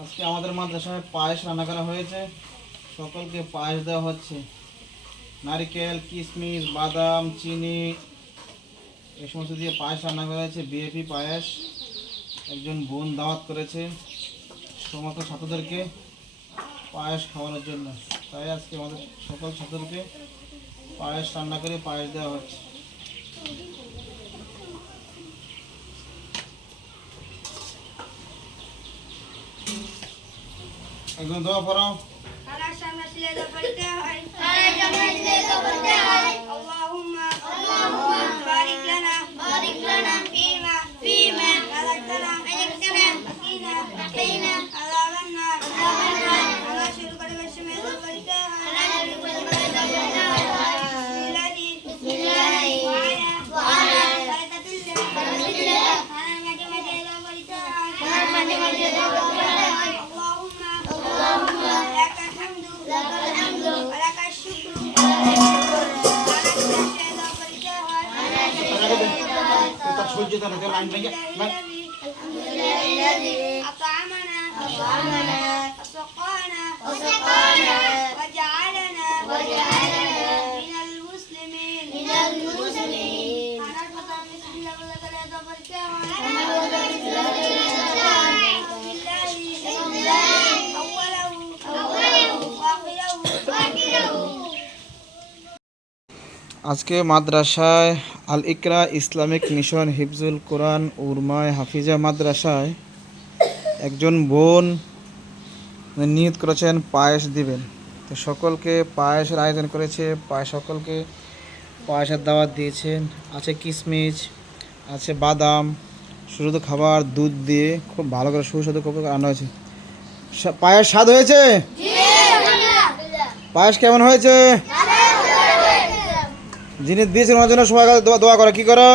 আজকে আমাদের মাদ্রাসায় পায়েস রান্না করা হয়েছে। সকলকে পায়েস দেওয়া হচ্ছে। নারকেল, কিশমিশ, বাদাম, চিনি এই সমস্ত দিয়ে পায়েস রান্না করা হয়েছে। বিএপি পায়েস। একজন বোন দাওয়াত করেছে সমস্ত ছাত্রদেরকে পায়েস খাওয়ানোর জন্য। তাই আজকে আমাদের সকল ছাত্রদেরকে পায়েস রান্না করে পায়েস দেওয়া হচ্ছে। একজন দোয়া পড়ো। আজকে মাদ্রাসায় আল ইকরা ইসলামিক মিশন হিফজুল কোরআন উরমায় হাফিজা মাদ্রাসায় একজন বোন নিয়ত করেছেন পায়েস দিবেন। তো সকলকে পায়েসের আয়োজন করেছে। সকলকে পায়েসের দাওয়াত দিয়েছেন। আছে কিশমিশ, আছে বাদাম, সুস্বাদু খাবার দুধ দিয়ে খুব ভালো করে সুস্বাদু করে রান্না হয়েছে। পায়েস স্বাদ হয়েছে? পায়েস কেমন হয়েছে? যিনি দিয়েছেন ওনার জন্য সবাই দোয়া করো। কি করো?